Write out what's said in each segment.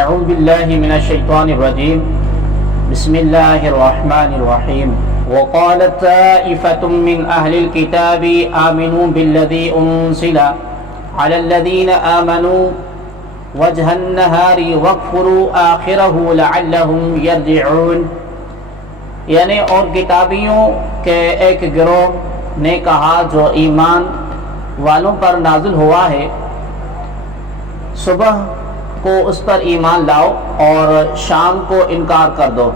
اعوذ باللہ من الشیطان الرجیم بسم اللہ الرحمن الرحیم وقالت طائفة من اہل الكتاب آمنوا بالذی انزل علی الذین آمنوا وجہ النہار واکفروا آخرہ لعلہم یرجعون، یعنی اور کتابیوں کے ایک گروہ نے کہا جو ایمان والوں پر نازل ہوا ہے، صبح کو اس پر ایمان لاؤ اور شام کو انکار کر دو،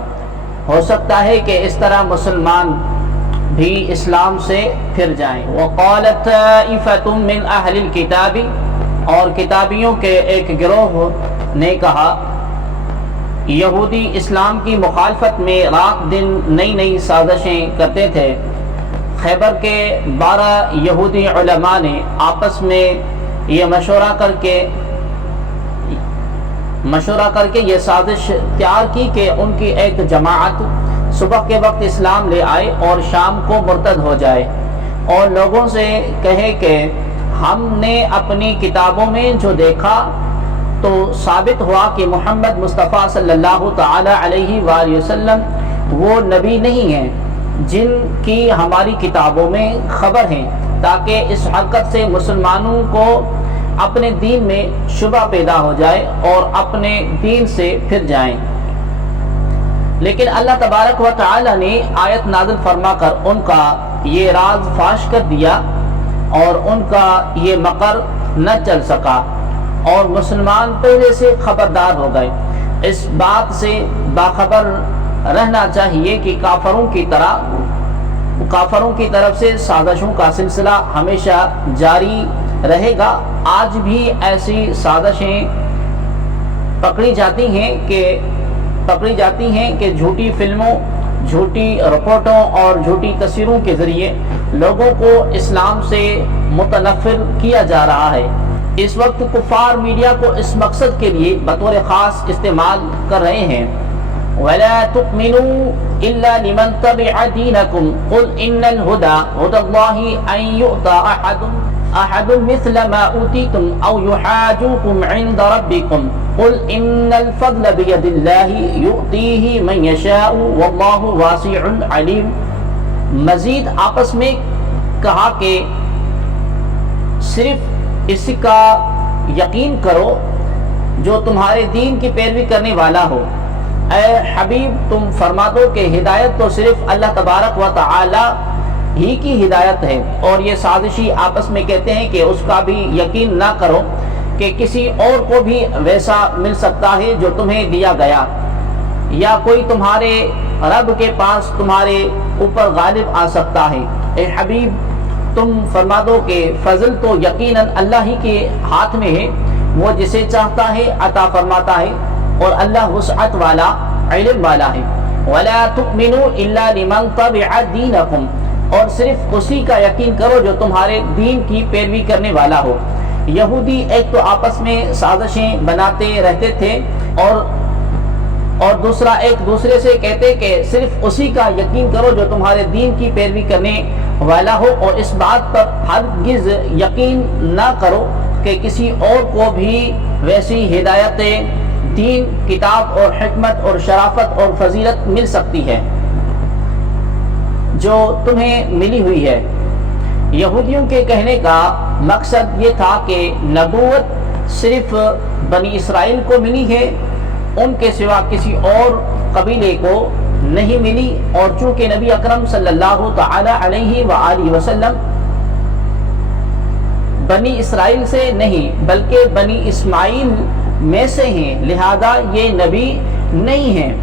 ہو سکتا ہے کہ اس طرح مسلمان بھی اسلام سے پھر جائیں۔ وقالت طائفة من اہل الکتاب، اور کتابیوں کے ایک گروہ نے کہا، یہودی اسلام کی مخالفت میں رات دن نئی نئی سازشیں کرتے تھے۔ خیبر کے 12 یہودی علماء نے آپس میں یہ مشورہ کر کے یہ سازش تیار کی کہ ان کی ایک جماعت صبح کے وقت اسلام لے آئے اور شام کو مرتد ہو جائے، اور لوگوں سے کہے کہ ہم نے اپنی کتابوں میں جو دیکھا تو ثابت ہوا کہ محمد مصطفیٰ صلی اللہ تعالی علیہ وآلہ وسلم وہ نبی نہیں ہیں جن کی ہماری کتابوں میں خبر ہے، تاکہ اس حرکت سے مسلمانوں کو اپنے دین میں شبہ پیدا ہو جائے اور اپنے دین سے پھر جائیں۔ لیکن اللہ تبارک و تعالی نے آیت نازل فرما کر ان کا یہ راز فاش کر دیا اور ان کا یہ مکر نہ چل سکا، اور مسلمان پہلے سے خبردار ہو گئے۔ اس بات سے باخبر رہنا چاہیے کہ کافروں کی طرف سے سازشوں کا سلسلہ ہمیشہ جاری رہے گا۔ آج بھی ایسی سازشیں پکڑی جاتی ہیں کہ جھوٹی فلموں، جھوٹی رپورٹوں اور جھوٹی تصویروں کے ذریعے لوگوں کو اسلام سے متنفر کیا جا رہا ہے۔ اس وقت کفار میڈیا کو اس مقصد کے لیے بطور خاص استعمال کر رہے ہیں۔ وَلَا تُؤْمِنُوا إِلَّا لِمَنْ تَبِعَ دِينَكُمْ قُلْ إِنَّ الْهُدَى هُدَى اللَّهِ أَنْ يُؤْتَى أَحَدٌ مِثْلَ مَا أُوتِيتُمْ أَوْ يُحَاجُوكُمْ عِنْدَ رَبِّكُمْ قُلْ إِنَّ الْفَضْلَ بِيَدِ اللَّهِ يُؤْتِيهِ مَنْ يَشَاءُ وَاللَّهُ وَاسِعٌ عَلِيمٌ۔ مزید آپس میں کہا کہ صرف اس کا یقین کرو جو تمہارے دین کی پیروی کرنے والا ہو۔ اے حبیب تم فرما دو کہ ہدایت تو صرف اللہ تبارک و تعالی ہی کی ہدایت ہے، اور یہ سازشی آپس میں کہتے ہیں کہ اس کا بھی یقین نہ کرو کہ کسی اور کو بھی ویسا مل سکتا ہے جو تمہیں دیا گیا، یا کوئی تمہارے رب کے پاس تمہارے اوپر غالب آ سکتا ہے۔ اے حبیب تم فرما دو کہ فضل تو یقیناً اللہ ہی کے ہاتھ میں ہے، وہ جسے چاہتا ہے عطا فرماتا ہے، اور اللہ وسعت والا علم والا ہے۔ وَلَا تُؤْمِنُوا إِلَّا لِمَنْ تَبِعَ دِينَكُمْ، اور صرف اسی کا یقین کرو جو تمہارے دین کی پیروی کرنے والا ہو۔ یہودی ایک تو آپس میں سازشیں بناتے رہتے تھے، اور دوسرا ایک دوسرے سے کہتے کہ صرف اسی کا یقین کرو جو تمہارے دین کی پیروی کرنے والا ہو، اور اس بات پر ہرگز یقین نہ کرو کہ کسی اور کو بھی ویسی ہدایت دین، کتاب اور حکمت اور شرافت اور فضیلت مل سکتی ہے جو تمہیں ملی ہوئی ہے۔ یہودیوں کے کہنے کا مقصد یہ تھا کہ نبوت صرف بنی اسرائیل کو ملی ہے، ان کے سوا کسی اور قبیلے کو نہیں ملی، اور چونکہ نبی اکرم صلی اللہ تعالی علیہ وآلہ وسلم بنی اسرائیل سے نہیں بلکہ بنی اسماعیل میں سے ہیں، لہذا یہ نبی نہیں ہیں۔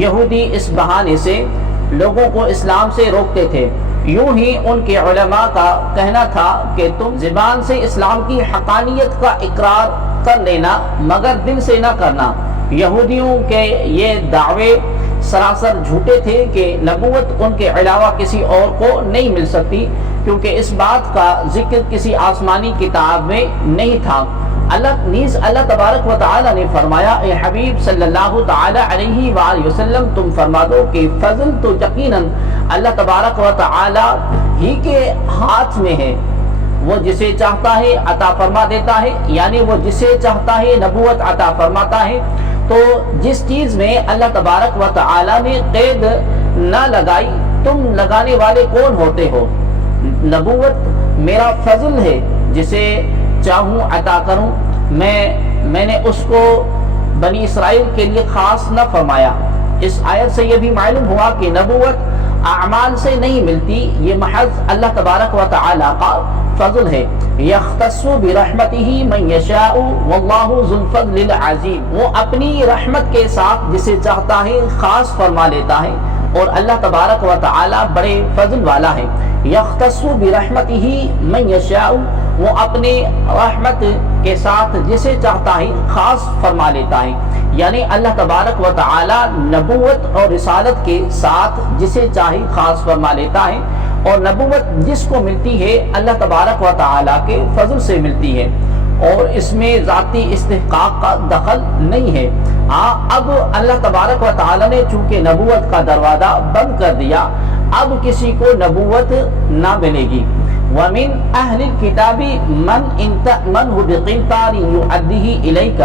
یہودی اس بہانے سے لوگوں کو اسلام سے روکتے تھے۔ یوں ہی ان کے علماء کا کہنا تھا کہ تم زبان سے اسلام کی حقانیت کا اقرار کر لینا مگر دل سے نہ کرنا۔ یہودیوں کے یہ دعوے سراسر جھوٹے تھے کہ نبوت ان کے علاوہ کسی اور کو نہیں مل سکتی، کیونکہ اس بات کا ذکر کسی آسمانی کتاب میں نہیں تھا۔ اللہ تبارک و تعالی نے فرمایا، اے حبیب صلی اللہ تعالی علیہ وآلہ وسلم تم فرما دو کہ فضل تو یقیناً اللہ تبارک و تعالی ہی کے ہاتھ میں ہے، وہ جسے چاہتا ہے عطا فرما دیتا ہے، یعنی وہ جسے چاہتا ہے نبوت عطا فرماتا ہے، تو جس چیز میں اللہ تبارک و تعالی نے قید نہ لگائی تم لگانے والے کون ہوتے ہو؟ نبوت میرا فضل ہے، جسے چاہوں عطا کروں، میں نے اس کو بنی اسرائیل کے لیے خاص نہ فرمایا۔ اس آیت سے یہ بھی معلوم ہوا کہ نبوت اعمال سے نہیں ملتی، یہ محض اللہ تبارک و تعالی کا فضل ہے۔ یختص برحمتہ من یشاء واللہ ذو الفضل العظیم، وہ اپنی رحمت کے ساتھ جسے چاہتا ہے خاص فرما لیتا ہے، اور اللہ تبارک و تعالی بڑے فضل والا ہے۔ یختص برحمتہ من یشاء، وہ اپنے رحمت کے ساتھ جسے چاہتا ہے خاص فرما لیتا ہے، یعنی اللہ تبارک و تعالی نبوت اور رسالت کے ساتھ جسے چاہے خاص فرما لیتا ہے، اور نبوت جس کو ملتی ہے اللہ تبارک و تعالی کے فضل سے ملتی ہے، اور اس میں ذاتی استحقاق کا دخل نہیں ہے۔ اب اللہ تبارک و تعالی نے چونکہ نبوت کا دروازہ بند کر دیا، اب کسی کو نبوت نہ ملے گی۔ وَمِنْ أَهْلِ الْكِتَابِ مَنْ إِنْ تَأْمَنْهُ بِقِنْطَارٍ يُؤَدِّهِ إِلَيْكَ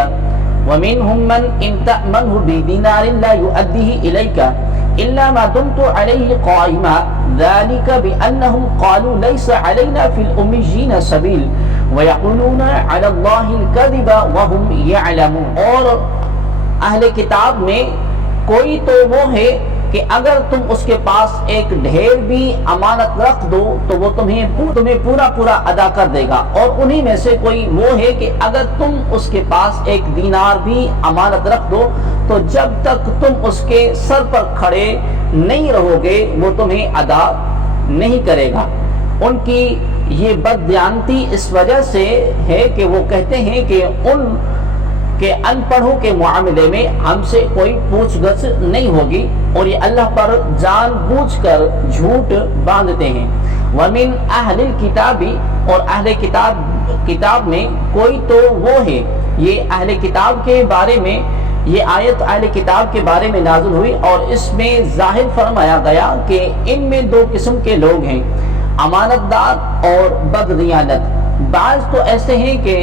وَمِنْهُمْ مَنْ إِنْ تَأْمَنْهُ بِدِينَارٍ لَا يُؤَدِّهِ إِلَيْكَ إِلَّا مَا دُمْتَ عَلَيْهِ قَائِمًا ذَلِكَ بِأَنَّهُمْ قَالُوا لَيْسَ عَلَيْنَا فِي الْأُمِّيِّينَ سَبِيلٌ وَيَقُولُونَ عَلَى اللَّهِ الْكَذِبَ وَهُمْ يَعْلَمُونَ۔ اور اہل کتاب میں کوئی تو وہ ہے کہ اگر تم اس کے پاس ایک ڈھیر بھی امانت رکھ دو تو وہ تمہیں پورا ادا کر دے گا، اور انہی میں سے کوئی وہ ہے کہ اگر تم اس کے پاس ایک دینار بھی امانت رکھ دو تو جب تک تم اس کے سر پر کھڑے نہیں رہو گے وہ تمہیں ادا نہیں کرے گا۔ ان کی یہ بددیانتی اس وجہ سے ہے کہ وہ کہتے ہیں کہ ان کہ ان پڑھوں کے معاملے میں ہم سے کوئی پوچھ گچھ نہیں ہوگی، اور یہ اللہ پر جان بوجھ کر جھوٹ باندھتے ہیں۔ وَمِنْ أَهْلِ الْكِتَابِ، اور اہل کتاب میں کوئی تو وہ ہے، یہ اہل کتاب کے بارے میں یہ آیت اہل کتاب کے بارے میں نازل ہوئی، اور اس میں ظاہر فرمایا گیا کہ ان میں دو قسم کے لوگ ہیں، امانت دار اور بددیانت۔ بعض تو ایسے ہیں کہ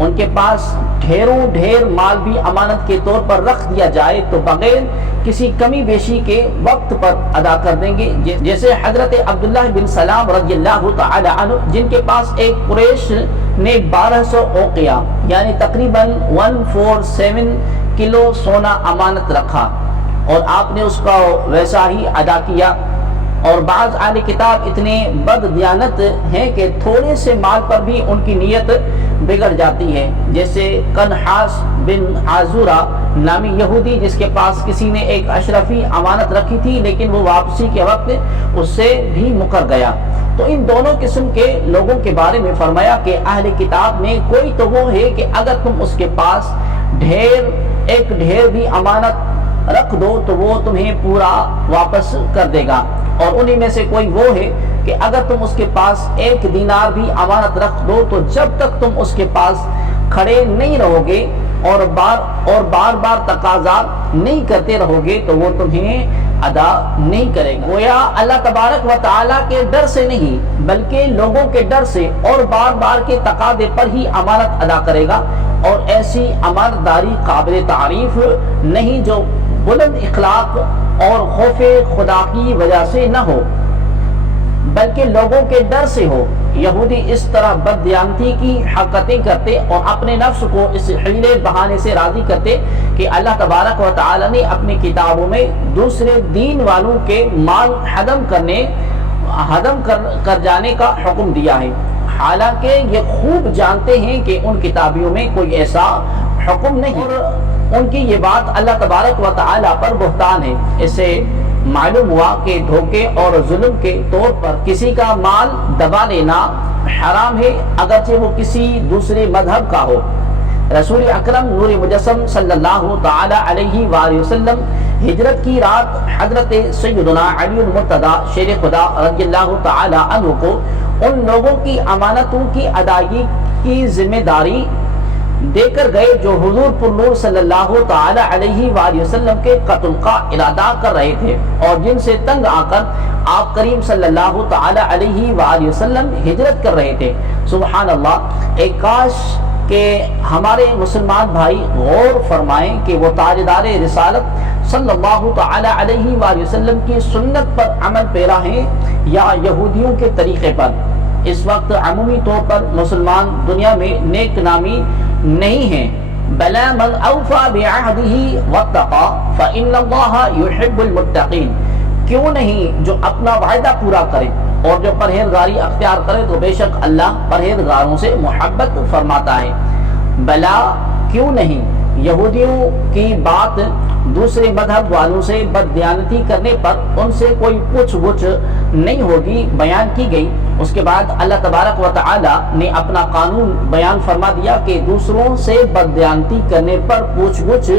ان کے پاس ڈھیر مال بھی امانت کے طور پر رکھ دیا جائے تو بغیر کسی کمی بیشی کے وقت پر ادا کر دیں گے، جیسے حضرت عبداللہ بن سلام رضی اللہ تعالی عنہ، جن کے پاس ایک قریش نے 1200 اوقیہ یعنی تقریباً 147 کلو سونا امانت رکھا، اور آپ نے اس کا ویسا ہی ادا کیا۔ اور بعض اہل کتاب اتنے بد دیانت ہیں کہ تھوڑے سے مال پر بھی ان کی نیت بگڑ جاتی ہے، جیسے کنحاس بن عازورہ نامی یہودی، جس کے پاس کسی نے ایک اشرفی امانت رکھی تھی لیکن وہ واپسی کے وقت اس سے بھی مکر گیا۔ تو ان دونوں قسم کے لوگوں کے بارے میں فرمایا کہ اہل کتاب میں کوئی تو وہ ہے کہ اگر تم اس کے پاس ایک ڈھیر بھی امانت رکھ دو تو وہ تمہیں پورا واپس کر دے گا، اور انہی میں سے کوئی وہ ہے کہ اگر تم اس کے پاس ایک دینار بھی امانت رکھ دو تو جب تک تم اس کے پاس کھڑے نہیں رہو گے اور بار تقاضا نہیں کرتے رہو گے تو وہ تمہیں ادا نہیں کرے گا۔ گویا اللہ تبارک و تعالیٰ کے ڈر سے نہیں بلکہ لوگوں کے ڈر سے اور بار کے تقاضے پر ہی امانت ادا کرے گا، اور ایسی امانت داری قابل تعریف نہیں جو بلند اخلاق اور خوف خدا کی وجہ سے نہ ہو بلکہ لوگوں کے ڈر سے ہو۔ یہودی اس طرح بددیانتی کی حرکتیں کرتے اور اپنے نفس کو اس حیلے بہانے سے راضی کرتے کہ اللہ تبارک و تعالی نے اپنی کتابوں میں دوسرے دین والوں کے مال ہدم کر جانے کا حکم دیا ہے، حالانکہ یہ خوب جانتے ہیں کہ ان کتابیوں میں کوئی ایسا حکم نہیں، اور ان کی یہ بات اللہ تبارک و تعالی پر بہتان ہے۔ اس سے معلوم ہوا کہ دھوکے اور ظلم کے طور پر کسی کا مال دبا لینا حرام ہے، اگرچہ وہ کسی دوسرے مذہب کا ہو۔ رسول اکرم نور مجسم صلی اللہ تعالی علیہ وآلہ وسلم ہجرت کی رات حضرت سیدنا علی المرتضی شیر خدا رضی اللہ تعالی عنہ کو ان لوگوں کی امانتوں کی ادائیگی کی ذمہ داری دے کر گئے جو حضور پر نور صلی اللہ تعالی علیہ وآلہ وسلم کے قتل کا ارادہ کر رہے تھے، اور جن سے تنگ آ کر آپ کریم صلی اللہ تعالی علیہ وآلہ وسلم ہجرت کر رہے تھے۔ سبحان اللہ، ایک کاش کہ ہمارے مسلمان بھائی غور فرمائیں کہ وہ تاجدار رسالت صلی اللہ تعالی علیہ وآلہ وسلم کی سنت پر عمل پیرا ہیں یا یہودیوں کے طریقے پر۔ اس وقت عمومی طور پر مسلمان دنیا میں نیک نامی نہیں ہیں، بلا من اوفى بعهده واتقى فإن الله يحب المتقين، کیوں نہیں جو اپنا وعدہ پورا کرے اور جو پرہیزگاری اختیار کرے تو بے شک اللہ پرہیزگاروں سے محبت فرماتا ہے۔ بلا کیوں نہیں، یہودیوں کی بات دوسرے مذہب والوں سے بددیانتی کرنے پر ان سے کوئی پوچھ گچھ نہیں ہوگی بیان کی گئی۔ اس کے بعد اللہ تبارک و تعالی نے اپنا قانون بیان فرما دیا کہ دوسروں سے بددیانتی کرنے پر پوچھ گچھ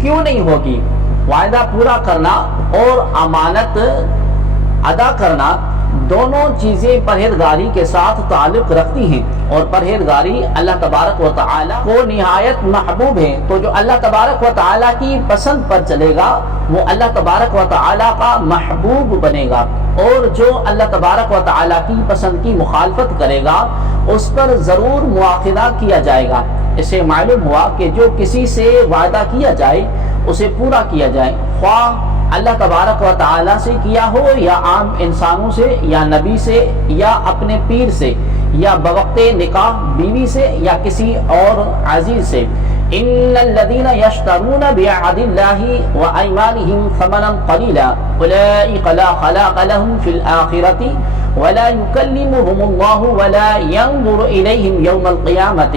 کیوں نہیں ہوگی۔ وعدہ پورا کرنا اور امانت ادا کرنا دونوں چیزیں پرہیزگاری کے ساتھ تعلق رکھتی ہیں، اور پرہیزگاری اللہ تبارک و تعالی کو نہایت محبوب ہے۔ تو جو اللہ تبارک و تعالی کی پسند پر چلے گا وہ اللہ تبارک و تعالی کا محبوب بنے گا، اور جو اللہ تبارک و تعالی کی پسند کی مخالفت کرے گا اس پر ضرور مواخذہ کیا جائے گا۔ اسے معلوم ہوا کہ جو کسی سے وعدہ کیا جائے اسے پورا کیا جائے، خواہ اللہ تبارک و تعالی سے کیا ہو یا عام انسانوں سے یا نبی سے یا اپنے پیر سے یا بوقت نکاح بیوی سے یا کسی اور عزیز سے۔ ان الذين يشترون بعهد الله وايمانهم ثمنا قليلا اولئك لا خلاق لهم في الاخره ولا يكلمهم الله ولا ينظر اليهم يوم القيامه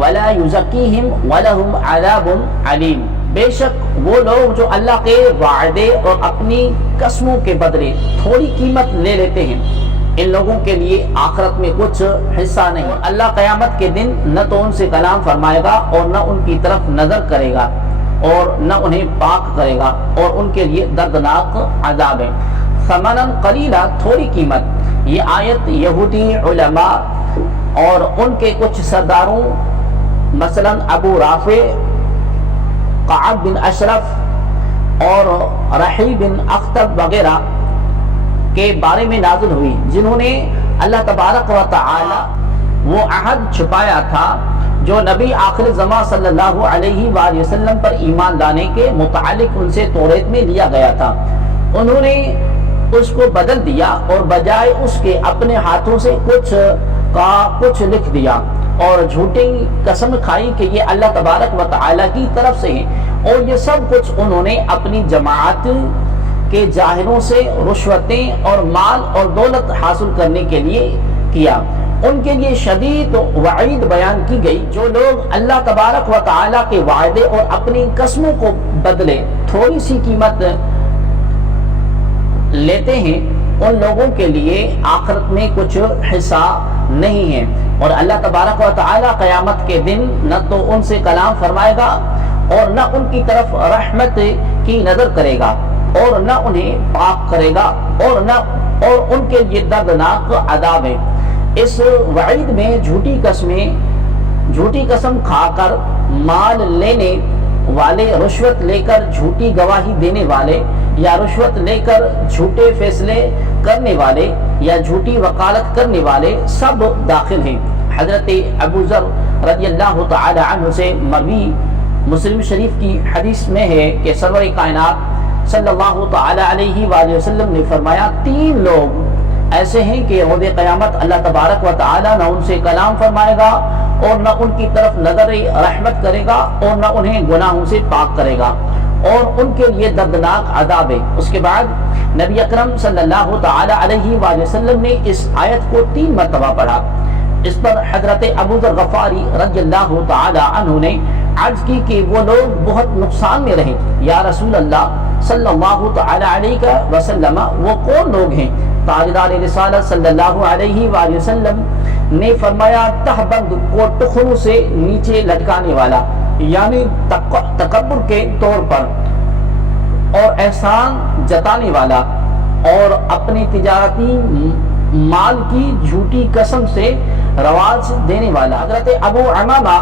ولا يزكيهم ولهم عذاب عليم۔ بے شک وہ لوگ جو اللہ کے وعدے اور اپنی قسموں کے بدلے تھوڑی قیمت لے لیتے ہیں، ان لوگوں کے لیے آخرت میں کچھ حصہ نہیں۔ اللہ قیامت کے دن نہ تو ان سے کلام فرمائے گا اور نہ ان کی طرف نظر کرے گا اور نہ انہیں پاک کرے گا، اور ان کے لیے دردناک عذاب ہے۔ ثمنا قلیلا، تھوڑی قیمت۔ یہ آیت یہودی علماء اور ان کے کچھ سرداروں مثلا ابو رافع، قعب بن اشرف اور رحی بن اخطب وغیرہ کے بارے میں نازل ہوئی، جنہوں نے اللہ تبارک و تعالی وہ عہد چھپایا تھا جو نبی آخر زمان صلی اللہ علیہ وآلہ وسلم پر ایمان لانے کے متعلق ان سے توریت میں لیا گیا تھا، انہوں نے اس کو بدل دیا اور بجائے اس کے اپنے ہاتھوں سے کچھ کا کچھ لکھ دیا، اور جھوٹی قسم کھائی کہ یہ اللہ تبارک و تعالی کی طرف سے ہے، اور یہ سب کچھ انہوں نے اپنی جماعت کے جاہلوں سے رشوتیں اور مال اور دولت حاصل کرنے کے لیے کیا۔ ان کے لیے شدید وعید بیان کی گئی۔ جو لوگ اللہ تبارک و تعالی کے وعدے اور اپنی قسموں کو بدلے تھوڑی سی قیمت لیتے ہیں، ان لوگوں کے لیے آخرت میں کچھ حصہ نہیں ہے، اور اللہ تبارک و تعالی قیامت کے دن نہ تو ان سے کلام فرمائے گا اور نہ ان کی طرف رحمت کی نظر کرے گا اور نہ انہیں پاک کرے گا، اور ان کے لیے دردناک عذاب ہے۔ اس وعید میں جھوٹی قسم کھا کر مال لینے والے، رشوت لے کر جھوٹی گواہی دینے والے، یا رشوت لے کر جھوٹے فیصلے کرنے والے یا جھوٹی وکالت کرنے والے سب داخل ہیں۔ حضرت ابو ذر رضی اللہ تعالی عنہ سے مروی مسلم شریف کی حدیث میں ہے کہ سرور کائنات صلی اللہ تعالی علیہ وآلہ وسلم نے فرمایا، 3 لوگ ایسے ہیں کہ روز قیامت اللہ تبارک و تعالی نہ ان سے کلام فرمائے گا اور نہ ان کی طرف نظر رحمت کرے گا اور نہ انہیں گناہوں سے پاک کرے گا، اور ان کے لیے دردناک عذاب ہے۔ اس کے بعد نبی اکرم صلی اللہ تعالی علیہ وآلہ وسلم نے اس آیت کو 3 مرتبہ پڑھا۔ اس پر حضرت ابو ذر غفاری رضی اللہ تعالی عنہ نے عرض کی کہ وہ لوگ بہت نقصان میں رہے، یا رسول اللہ صلی اللہ تعالی علیہ وسلم وہ کون لوگ ہیں؟ تاجدار رسالت صلی اللہ علیہ وآلہ وسلم نے فرمایا، تہبند کو ٹخنوں سے نیچے لٹکانے والا، یعنی تکبر کے طور پر، اور احسان جتانے والا، اور اپنی تجارتی مال کی جھوٹی قسم سے رواج دینے والا۔ حضرت ابو امامہ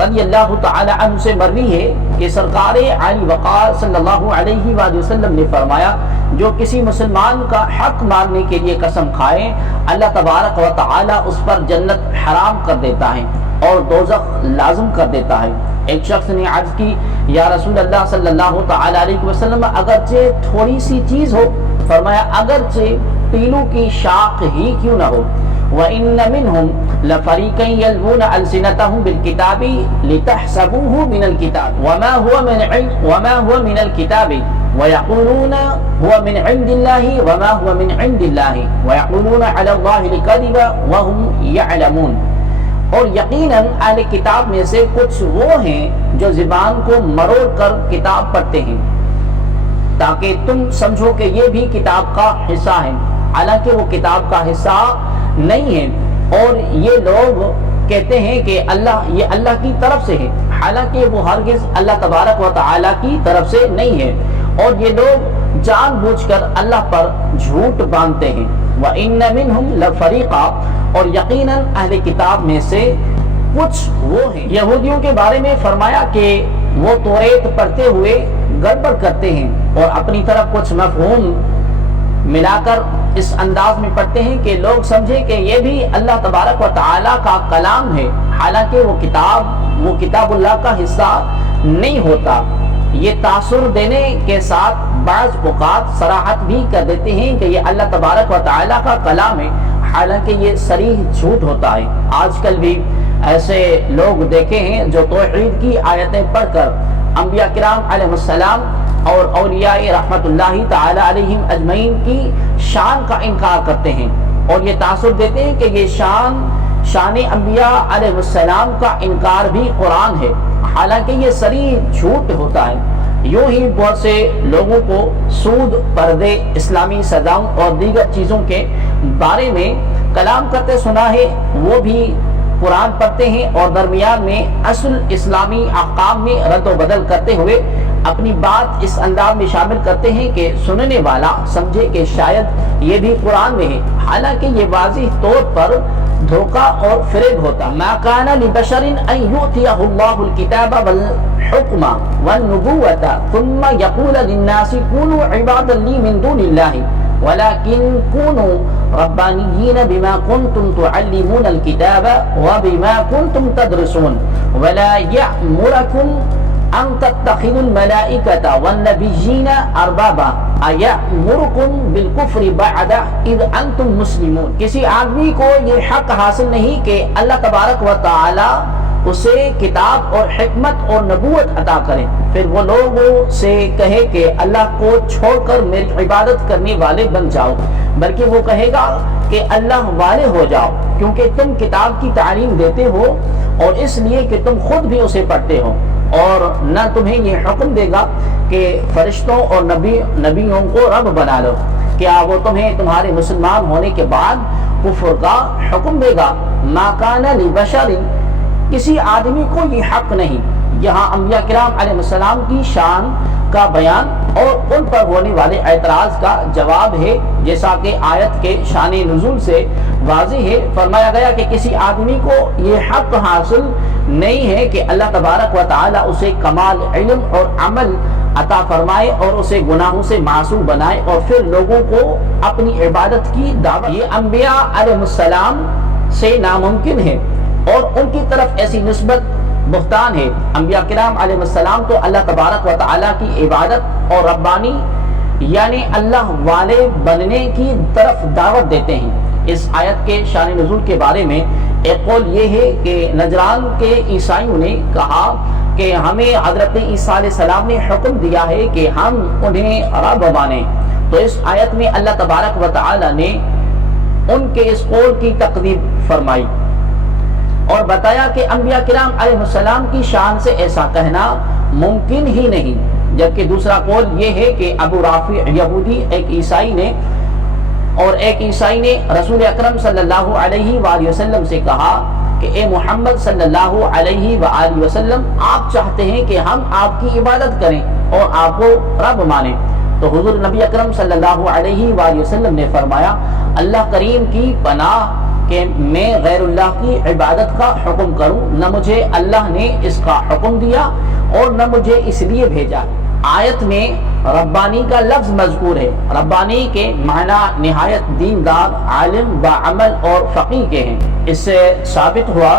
رضی اللہ تعالی عنہ سے مروی ہے کہ سرکار عالی وقار صلی اللہ علیہ وآلہ وسلم نے فرمایا جو کسی مسلمان کا حق مارنے کے لیے قسم کھائے اللہ تبارک و تعالی اس پر جنت حرام کر دیتا ہے اور دوزخ لازم کر دیتا ہے۔ ایک شخص نے عرض کی یا رسول اللہ صلی اللہ تعالی علیہ وسلم اگرچہ تھوڑی سی چیز ہو؟ فرمایا اگرچہ پیلو کی شاخ ہی کیوں نہ ہو۔ وَإِنَّ مِنْهُمْ لَفَرِيقًا يَلْوُونَ أَلْسِنَتَهُمْ بِالْكِتَابِ لِتَحْسَبُوهُ مِنَ الْكِتَابِ وَمَا هُوَ مِنَ الْكِتَابِ وَيَقُولُونَ هُوَ مِنْ عِنْدِ اللَّهِ وَمَا هُوَ مِنْ عِنْدِ اللَّهِ وَيَقُولُونَ عَلَى اللَّهِ الْكَذِبَ وَهُمْ يَعْلَمُونَ۔ اور یقیناً اہل کتاب میں سے کچھ وہ ہیں جو زبان کو مروڑ کر کتاب پڑھتے ہیں تاکہ تم سمجھو کہ یہ بھی کتاب کا حصہ ہے، حالانکہ وہ کتاب کا حصہ نہیں ہے، اور یہ لوگ کہتے ہیں کہ یہ اللہ کی طرف سے ہے، حالانکہ وہ ہرگز اللہ تبارک و تعالی کی طرف سے نہیں ہے، اور یہ لوگ جان بوجھ کر اللہ پر جھوٹ باندھتے ہیں۔ وَإِنَّ مِنْهُمْ لَفَرِيقًا، اور یقیناً اہل کتاب میں سے کچھ وہ ہیں۔ یہودیوں کے بارے میں فرمایا کہ وہ توریت پڑھتے ہوئے گڑبڑ کرتے ہیں اور اپنی طرف کچھ مفہوم ملا کر اس انداز میں پڑھتے ہیں کہ لوگ سمجھے کہ یہ بھی اللہ تبارک و تعالی کا کلام ہے، حالانکہ وہ کتاب اللہ کا حصہ نہیں ہوتا۔ یہ تاثر دینے کے ساتھ بعض اوقات صراحت بھی کر دیتے ہیں کہ یہ اللہ تبارک و تعالی کا کلام ہے، حالانکہ یہ صریح جھوٹ ہوتا ہے۔ آج کل بھی ایسے لوگ دیکھے ہیں جو توحید کی آیتیں پڑھ کر انبیاء کرام علیہ السلام اور اولیاء رحمت اللہ تعالی علیہم اجمعین کی شان کا انکار کرتے ہیں، اور یہ تاثر دیتے ہیں کہ یہ شان انبیاء علیہ السلام کا انکار بھی قرآن ہے، حالانکہ یہ صریح جھوٹ ہوتا ہے۔ یوں ہی بہت سے لوگوں کو سود، پردے، اسلامی سزاؤں اور دیگر چیزوں کے بارے میں کلام کرتے سنا ہے، وہ بھی قرآن پڑھتے ہیں اور درمیان میں اصل اسلامی احکام میں رد و بدل کرتے ہوئے اپنی بات اس انداز میں شامل کرتے ہیں کہ سننے والا سمجھے کہ شاید یہ بھی قرآن میں ہے، حالانکہ یہ واضح طور پر دھوکہ اور فریب ہوتا۔ ما کان لبشر ان یؤتیہ اللہ الکتاب والحکم والنبوۃ ثم یقول للناس کونوا عبادا لی من دون اللہ ولكن كونوا ربانيين بما كنتم تعلمون الكتاب وبما كنتم تدرسون ولا يأمركم أن تتخذوا الملائكة والنبيين أربابا أيأمركم بالكفر بعد إذ أنتم مسلمون۔ کسی آدمی کو یہ حق حاصل نہیں کہ اللہ تبارک و تعالی اسے کتاب اور حکمت اور نبوت عطا کریں، پھر وہ لوگوں سے کہے کہ اللہ کو چھوڑ کر میری عبادت کرنے والے بن جاؤ، بلکہ وہ کہے گا کہ اللہ والے ہو جاؤ، کیونکہ تم کتاب کی تعلیم دیتے ہو اور اس لیے کہ تم خود بھی اسے پڑھتے ہو، اور نہ تمہیں یہ حکم دے گا کہ فرشتوں اور نبیوں کو رب بنا لو۔ کیا وہ تمہیں تمہارے مسلمان ہونے کے بعد کفر کا حکم دے گا؟ ما کان لبشر، کسی آدمی کو یہ حق نہیں۔ یہاں انبیاء کرام علیہ السلام کی شان کا بیان اور ان پر ہونے والے اعتراض کا جواب ہے، جیسا کہ آیت کے شان نزول سے واضح ہے۔ فرمایا گیا کہ کسی آدمی کو یہ حق حاصل نہیں ہے کہ اللہ تبارک و تعالی اسے کمال علم اور عمل عطا فرمائے اور اسے گناہوں سے معصوم بنائے اور پھر لوگوں کو اپنی عبادت کی دعوت۔ یہ انبیاء علیہ السلام سے ناممکن ہے اور ان کی طرف ایسی نسبت بہتان ہے۔ انبیاء کرام علیہ السلام تو اللہ تبارک و تعالی کی عبادت اور ربانی یعنی اللہ والے بننے کی طرف دعوت دیتے ہیں۔ اس آیت کے شان نزول کے بارے میں ایک قول یہ ہے کہ نجران کے عیسائیوں نے کہا کہ ہمیں حضرت عیسیٰ علیہ السلام نے حکم دیا ہے کہ ہم انہیں رب مانیں، تو اس آیت میں اللہ تبارک و تعالی نے ان کے اس قول کی تکذیب فرمائی اور بتایا کہ انبیاء کرام علیہ السلام کی شان سے ایسا کہنا ممکن ہی نہیں۔ جبکہ دوسرا قول یہ ہے کہ ابو رافع یہودی ایک عیسائی نے رسول اکرم صلی اللہ علیہ وآلہ وسلم سے کہا کہ اے محمد صلی اللہ علیہ وآلہ وسلم، آپ چاہتے ہیں کہ ہم آپ کی عبادت کریں اور آپ کو رب مانیں، تو حضور نبی اکرم صلی اللہ علیہ وآلہ وسلم نے فرمایا اللہ کریم کی پناہ کہ میں غیر اللہ کی عبادت کا حکم کروں، نہ مجھے اللہ نے اس کا حکم دیا اور نہ مجھے اس لیے بھیجا۔ آیت میں ربانی کا لفظ مذکور ہے۔ ربانی کے معنی نہایت دیندار، عالم، باعمل اور فقیہ کے ہیں۔ اس سے ثابت ہوا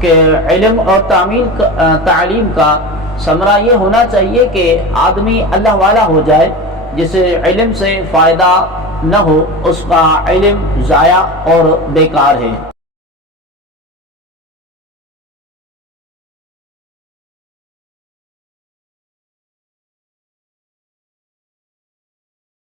کہ علم اور تعلیم کا ثمرہ یہ ہونا چاہیے کہ آدمی اللہ والا ہو جائے، جسے علم سے فائدہ نہ ہو، اس کا علم ضائع اور بیکار ہے۔